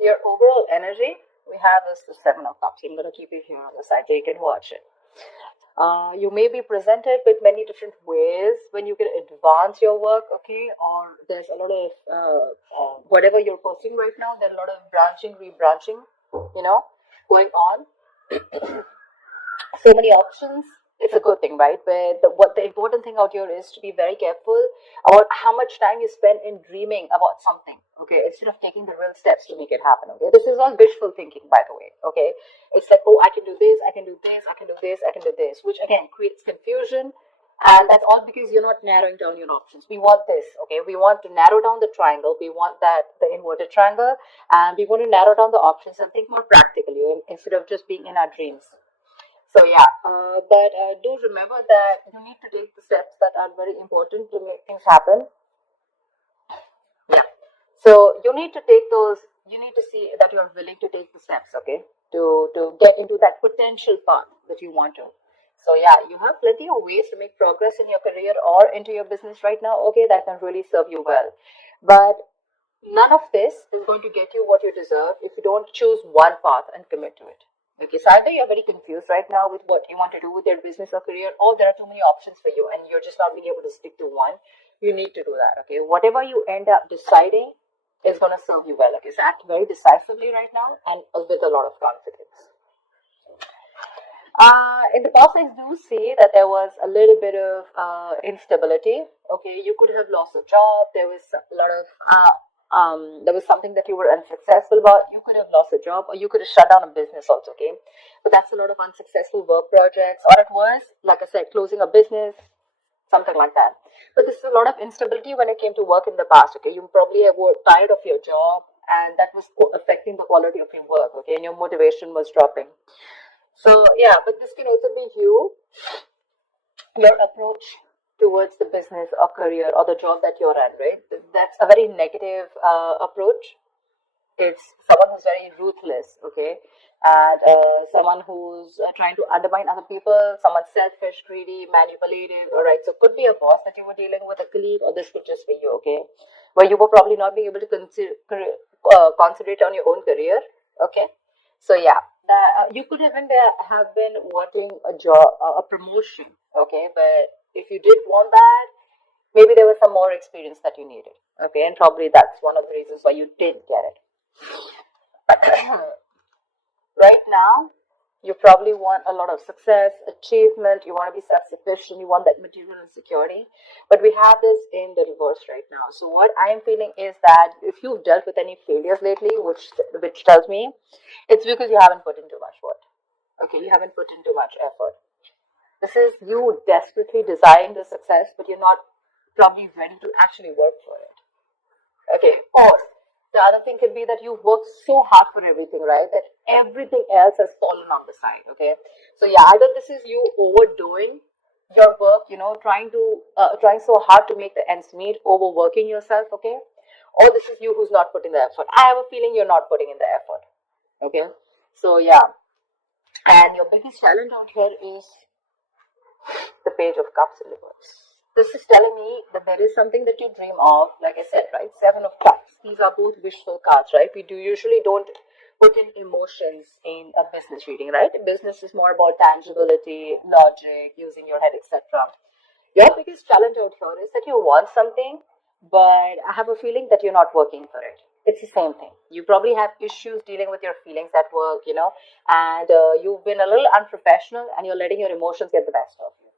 Your overall energy, we have is the Seven of Cups. I'm going to keep it here on the side so you can watch it. You may be presented with many different ways when you can advance your work, okay? Or there's a lot of whatever you're posting right now, there's a lot of branching, rebranching, going on. So many options. It's a good thing, right? But what the important thing out here is to be very careful about how much time you spend in dreaming about something, okay, instead of taking the real steps to make it happen, okay? This is all wishful thinking, by the way, okay? It's like, oh, I can do this, I can do this, I can do this, I can do this, which again creates confusion. And that's all because you're not narrowing down your options. We want this, okay? We want to narrow down the triangle. We want the inverted triangle, and we want to narrow down the options and think more practically instead of just being in our dreams. So yeah, but do remember that you need to take the steps that are very important to make things happen. Yeah. So you need to take those. You need to see that you are willing to take the steps, okay, to get into that potential path that you want to. So yeah, you have plenty of ways to make progress in your career or into your business right now. Okay, that can really serve you well. But none of this is going to get you what you deserve if you don't choose one path and commit to it. Okay, so either you're very confused right now with what you want to do with your business or career, or there are too many options for you and you're just not being able to stick to one. You need to do that. Okay, whatever you end up deciding is going to serve you well. Okay, so act very decisively right now and with a lot of confidence. In the past, I do see that there was a little bit of instability. Okay, you could have lost a job. There was a lot of there was something that you were unsuccessful about. You could have lost a job, or you could have shut down a business also. Okay, but that's a lot of unsuccessful work projects, or it was, like I said, closing a business, something like that. But this is a lot of instability when it came to work in the past. Okay, you probably were tired of your job, and that was affecting the quality of your work. Okay, and your motivation was dropping. So yeah, but this can also be your approach towards the business or career or the job that you're in, right? That's a very negative approach. It's someone who's very ruthless, okay, and someone who's trying to undermine other people, someone selfish, greedy, manipulative, all right? So it could be a boss that you were dealing with, a colleague, or this could just be you, okay, where you were probably not being able to concentrate on your own career, okay? So yeah, you could even have been wanting a job, a promotion, okay, but if you did want that, maybe there was some more experience that you needed, okay, and probably that's one of the reasons why you didn't get it. Right now, you probably want a lot of success, achievement, you want to be self sufficient, you want that material security. But we have this in the reverse right now. So, what I'm feeling is that if you've dealt with any failures lately, which tells me it's because you haven't put in too much work. Okay, you haven't put in too much effort. This is you desperately desiring the success, but you're not probably ready to actually work for it. Okay. Or the other thing could be that you've worked so hard for everything, right? That everything else has fallen on the side. Okay. So yeah, either this is you overdoing your work, trying so hard to make the ends meet, overworking yourself, okay? Or this is you who's not putting the effort. I have a feeling you're not putting in the effort. Okay. So yeah. And your biggest challenge out here is the Page of Cups in reverse. This is telling me that there is something that you dream of, like I said, right? Seven of Cups. These are both wishful cards, right? We do usually don't put in emotions in a business reading, right? Business is more about tangibility, logic, using your head, etc. Your biggest challenge out here is that you want something, but I have a feeling that you're not working for it. It's the same thing. You probably have issues dealing with your feelings at work, and you've been a little unprofessional and you're letting your emotions get the best of you.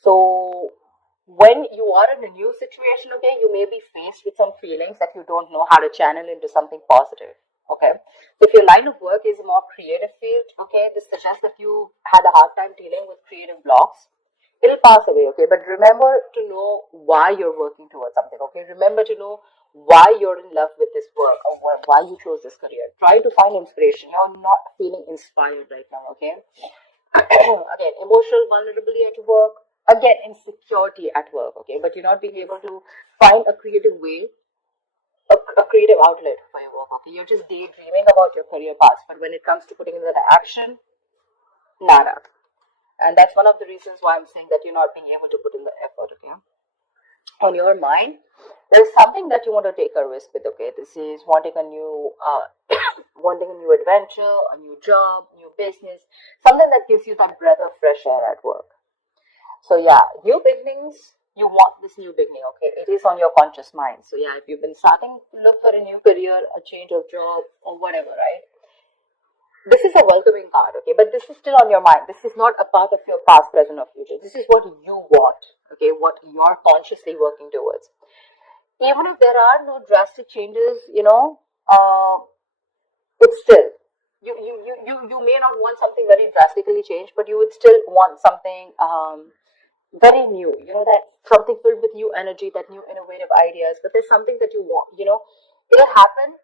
So when you are in a new situation, okay, you may be faced with some feelings that you don't know how to channel into something positive. Okay. So if your line of work is a more creative field, okay, this suggests that you had a hard time dealing with creative blocks. It'll pass away, okay. But remember to know why you're working towards something, okay. Remember to know why you're in love with this work or why you chose this career. Try to find inspiration. You're not feeling inspired right now, okay. Again, emotional vulnerability at work, again, insecurity at work, okay, but you're not being able to find a creative way, a creative outlet for your work, okay, you're just daydreaming about your career path, but when it comes to putting it into action, nada. And that's one of the reasons why I'm saying that you're not being able to put in the effort, okay. on your mind, there's something that you want to take a risk with. Okay, this is wanting a new wanting a new adventure, a new job, new business, something that gives you that breath of fresh air at work. So yeah, new beginnings, you want this new beginning. Okay, it is on your conscious mind. So yeah, if you've been starting to look for a new career, a change of job, or whatever, right, this is a welcoming card. Okay, but this is still on your mind. This is not a part of your past, present, or future. This is what you want. Okay, what you're consciously working towards. Even if there are no drastic changes, it's still, you may not want something very drastically changed, but you would still want something very new, that something filled with new energy, that new innovative ideas. But there's something that you want, it'll happen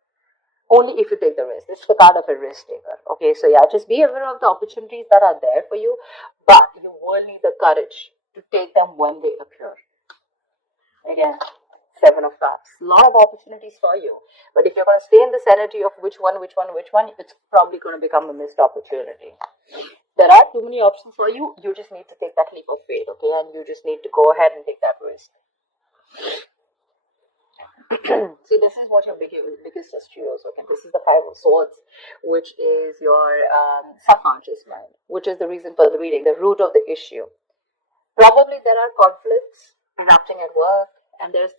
only if you take the risk. It's the card of a risk taker. Okay, so yeah, just be aware of the opportunities that are there for you, but you will need the courage to take them when they appear. Again, Seven of Cups. A lot of opportunities for you. But if you're going to stay in this energy of which one, it's probably going to become a missed opportunity. There are too many options for you. You just need to take that leap of faith, okay? And you just need to go ahead and take that risk. See, this is what your biggest history is, okay? This is the Five of Swords, which is your subconscious mind, which is the reason for the reading, the root of the issue. Probably there are conflicts erupting at work, and there's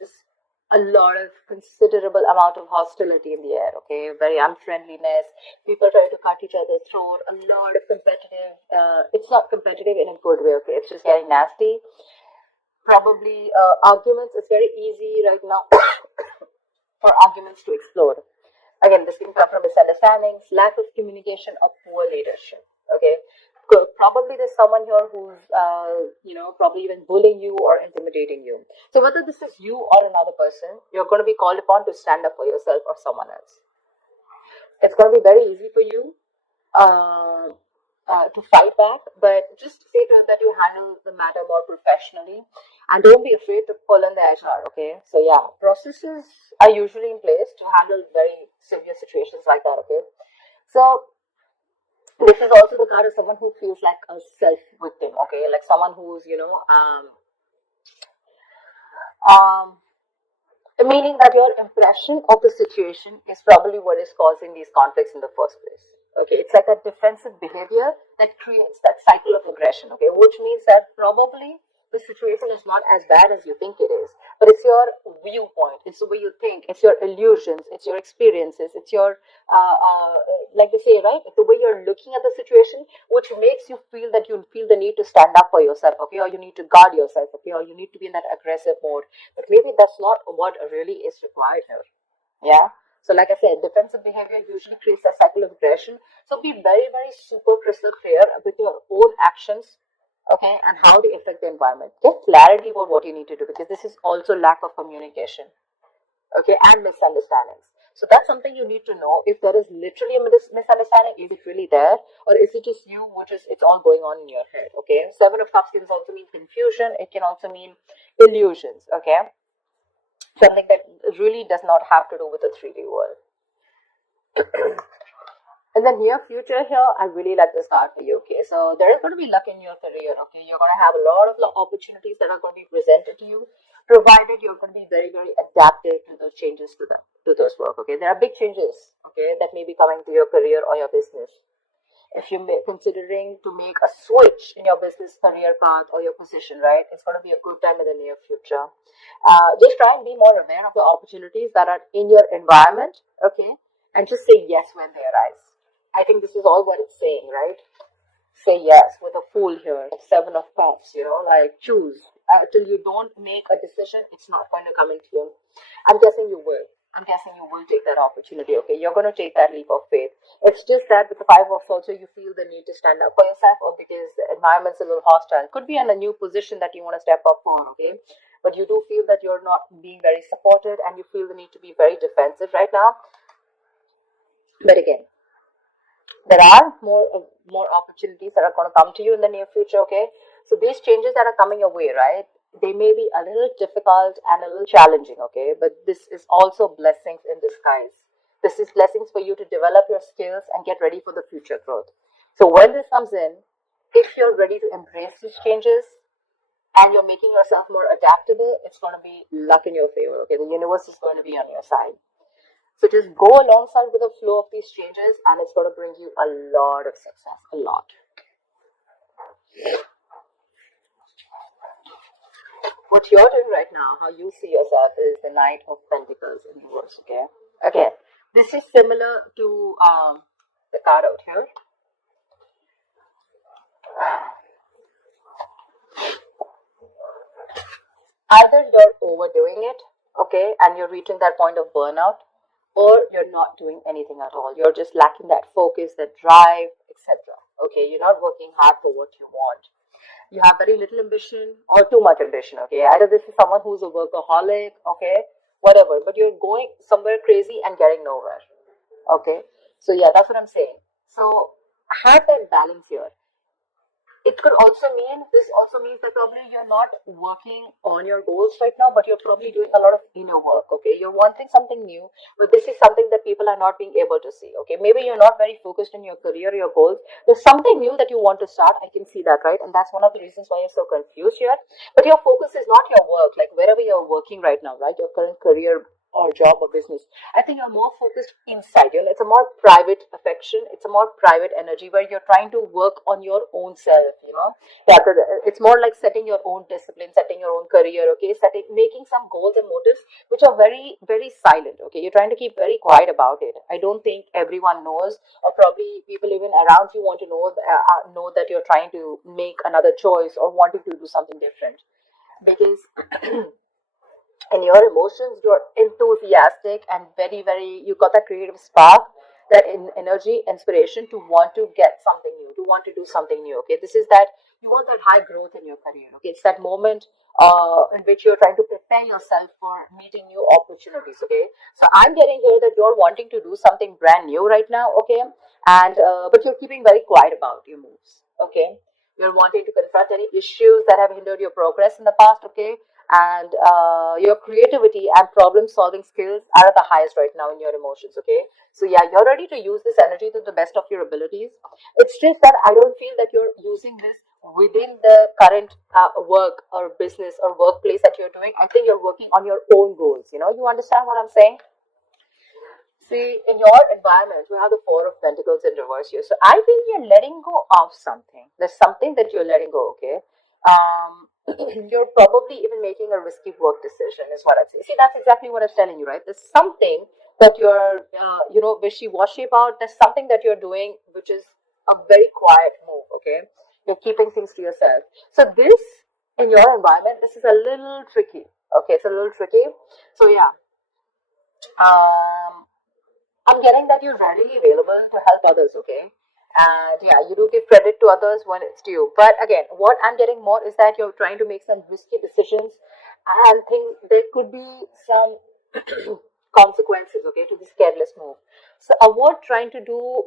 a lot of considerable amount of hostility in the air, okay? Very unfriendliness. People try to cut each other's throat. A lot of competitive. It's not competitive in a good way, okay? It's just getting nasty. Probably arguments. It's very easy right now for arguments to explode. Again, this can come from misunderstandings, lack of communication, or poor leadership. Okay, probably there's someone here who's, probably even bullying you or intimidating you. So whether this is you or another person, you're going to be called upon to stand up for yourself or someone else. It's going to be very easy for you to fight back, but just say to them that you handle the matter more professionally, and don't be afraid to pull in the HR. Okay, so yeah, processes are usually in place to handle very severe situations like that. Okay, so this is also the card of someone who feels like a self victim. Okay, like someone who's meaning that your impression of the situation is probably what is causing these conflicts in the first place. Okay, it's like a defensive behavior that creates that cycle of aggression. Okay, which means that probably the situation is not as bad as you think it is, but it's your viewpoint, it's the way you think, it's your illusions, it's your experiences, it's your like they say, right, the way you're looking at the situation, which makes you feel that you feel the need to stand up for yourself, okay, or you need to guard yourself, okay, or you need to be in that aggressive mode. But maybe that's not what really is required here. Yeah. So like I said, defensive behavior usually creates a cycle of aggression. So be very, very super crystal clear with your own actions, okay, and how they affect the environment. Get clarity about what you need to do, because this is also lack of communication, okay, and misunderstandings. So that's something you need to know. If there is literally a misunderstanding, is it really there, or is it just you, which is it's all going on in your head? Okay, Seven of Cups can also mean confusion. It can also mean illusions. Okay, something that really does not have to do with the 3D world. In the near future here, I really like this card for you. Okay, so there is going to be luck in your career. Okay, you're going to have a lot of opportunities that are going to be presented to you, provided you're going to be very, very adapted to those changes to those work. Okay, there are big changes. Okay, that may be coming to your career or your business. If you're considering to make a switch in your business career path or your position, right, it's going to be a good time in the near future. Just try and be more aware of the opportunities that are in your environment, okay, and just say yes when they arise. I think this is all what it's saying, right? Say yes with a Fool here, Seven of Cups, like choose. Till you don't make a decision, it's not going to come into you. I'm guessing you will. Take that opportunity, okay? You're going to take that leap of faith. It's just that with the Five of Swords, you feel the need to stand up for yourself, or because the environment's a little hostile. It could be in a new position that you want to step up for, okay? But you do feel that you're not being very supported, and you feel the need to be very defensive right now. But again, there are more opportunities that are going to come to you in the near future, okay? So these changes that are coming your way, right, they may be a little difficult and a little challenging, okay, but this is also blessings in disguise. This is blessings for you to develop your skills and get ready for the future growth. So when this comes in, if you're ready to embrace these changes and you're making yourself more adaptable, it's going to be luck in your favor. Okay, the universe is going to be on your side. So just go alongside with the flow of these changes, and it's going to bring you a lot of success, a lot. What you're doing right now, how you see yourself, is the Knight of Pentacles in reverse. Okay. Again, this is similar to the card out here. Either you're overdoing it, okay, and you're reaching that point of burnout, or you're not doing anything at all. You're just lacking that focus, that drive, etc. Okay, you're not working hard for what you want. You have very little ambition or too much ambition. Okay, either this is someone who's a workaholic, okay, whatever, but you're going somewhere crazy and getting nowhere. Okay, so yeah, that's what I'm saying. So have that balance here. It could also mean, this also means that probably you're not working on your goals right now, but you're probably doing a lot of inner work. Okay, you're wanting something new, but this is something that people are not being able to see. Okay, maybe you're not very focused in your career, your goals. There's something new that you want to start. I can see that, right? And that's one of the reasons why you're so confused here. But your focus is not your work, like wherever you're working right now, right? Your current career or job or business. I think you're more focused inside. You know, it's a more private affection. It's a more private energy where you're trying to work on your own self. You know, yeah, it's more like setting your own discipline, setting your own career. Okay, making some goals and motives which are very, very silent. Okay, you're trying to keep very quiet about it. I don't think everyone knows, or probably people even around you want to know that you're trying to make another choice or wanting to do something different, because in your emotions you're enthusiastic and very, very, you got that creative spark, that energy, inspiration to want to get something new, to want to do something new. Okay, this is that you want that high growth in your career. Okay, it's that moment in which you're trying to prepare yourself for meeting new opportunities. Okay, so I'm getting here that you're wanting to do something brand new right now. Okay, and but you're keeping very quiet about your moves. Okay, you're wanting to confront any issues that have hindered your progress in the past. Okay, and your creativity and problem solving skills are at the highest right now in your emotions. Okay, so yeah, you're ready to use this energy to the best of your abilities. It's just that I don't feel that you're using this within the current work or business or workplace that you're doing. I think you're working on your own goals. You know, you understand what I'm saying? See, in your environment, you have the Four of Pentacles in reverse here. So I feel you're letting go of something. There's something that you're letting go, okay? You're probably even making a risky work decision, is what I'd say. See, that's exactly what I was telling you, right? There's something that you're, wishy-washy about. There's something that you're doing which is a very quiet move, okay? You're keeping things to yourself. So this, in your environment, this is a little tricky, okay? It's a little tricky. So yeah. I'm getting that you're readily available to help others, okay? And yeah, you do give credit to others when it's due. But again, what I'm getting more is that you're trying to make some risky decisions and think there could be some consequences, okay, to this careless move. So avoid trying to do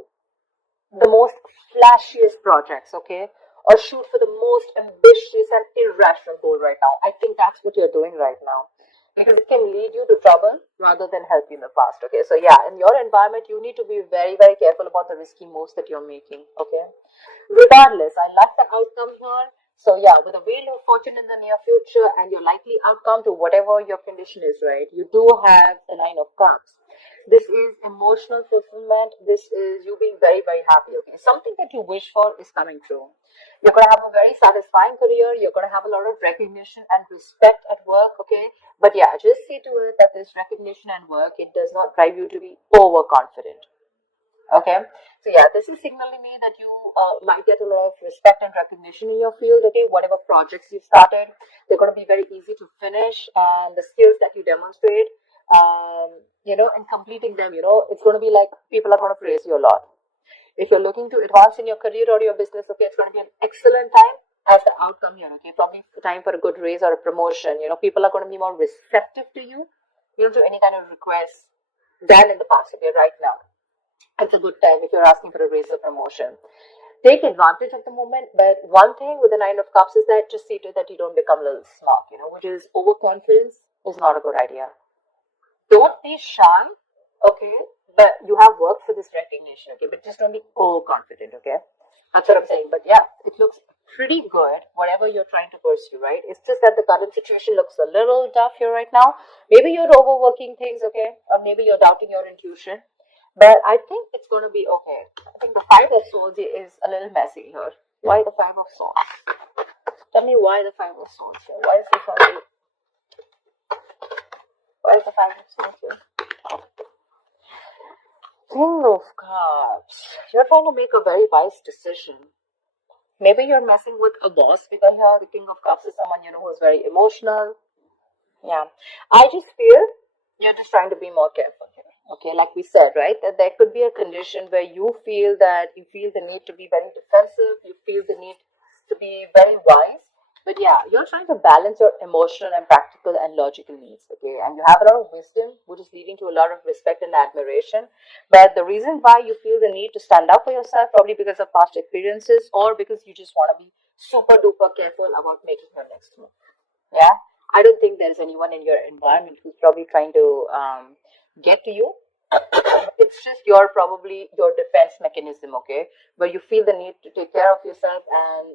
the most flashiest projects, okay? Or shoot for the most ambitious and irrational goal right now. I think that's what you're doing right now, because it can lead you to trouble rather than help you in the past. Okay, so yeah, in your environment you need to be very, very careful about the risky moves that you're making. Okay, regardless, I like the outcome here. So yeah, with a wheel of fortune in the near future and your likely outcome to whatever your condition is, right, you do have the Nine of Cups. This is emotional fulfillment. This is you being very, very happy. Okay, something that you wish for is coming true. You're going to have a very satisfying career. You're going to have a lot of recognition and respect at work. Okay, but yeah, just see to it that this recognition and work, it does not drive you to be overconfident. Okay, so yeah, this is signaling me that you might get a lot of respect and recognition in your field. Okay, whatever projects you've started, they're going to be very easy to finish, and the skills that you demonstrate, and completing them, it's going to be like people are going to praise you a lot. If you're looking to advance in your career or your business, okay, it's going to be an excellent time as the outcome here. Okay, probably time for a good raise or a promotion. People are going to be more receptive to you, to any kind of requests than in the past. Okay, right now it's a good time if you're asking for a raise or promotion. Take advantage of the moment, but one thing with the Nine of Cups is that just see to it that you don't become a little smart, which is overconfidence is not a good idea. Don't be shy, okay, but you have worked for this recognition, okay, but just don't be overconfident, okay. That's what I'm saying. But yeah, it looks pretty good, whatever you're trying to pursue, right? It's just that the current situation looks a little tough here right now. Maybe you're overworking things, okay? Or maybe you're doubting your intuition. But I think it's going to be okay. I think the Five of Swords is a little messy here. Why the Five of Swords? Tell me why the Five of Swords here. Why is the Five of, why is the Five of Swords here? King of Cups. You're trying to make a very wise decision. Maybe you're messing with a boss because here the King of Cups is someone you know who's very emotional. Yeah. I just feel you're just trying to be more careful here. Okay, like we said, right? That there could be a condition where you feel the need to be very defensive, you feel the need to be very wise. But yeah, you're trying to balance your emotional and practical and logical needs, okay? And you have a lot of wisdom, which is leading to a lot of respect and admiration. But the reason why you feel the need to stand up for yourself, probably because of past experiences or because you just want to be super duper careful about making your next move. Yeah, I don't think there's anyone in your environment who's probably trying to get to you. It's just your defense mechanism, okay, where you feel the need to take care of yourself and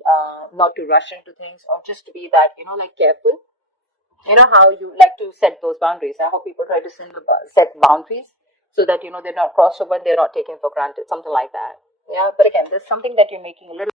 not to rush into things or just to be that like careful. You know how you like to set those boundaries. I hope people try to set boundaries so that they're not crossed over and they're not taken for granted, something like that. Yeah, but again, there's something that you're making a little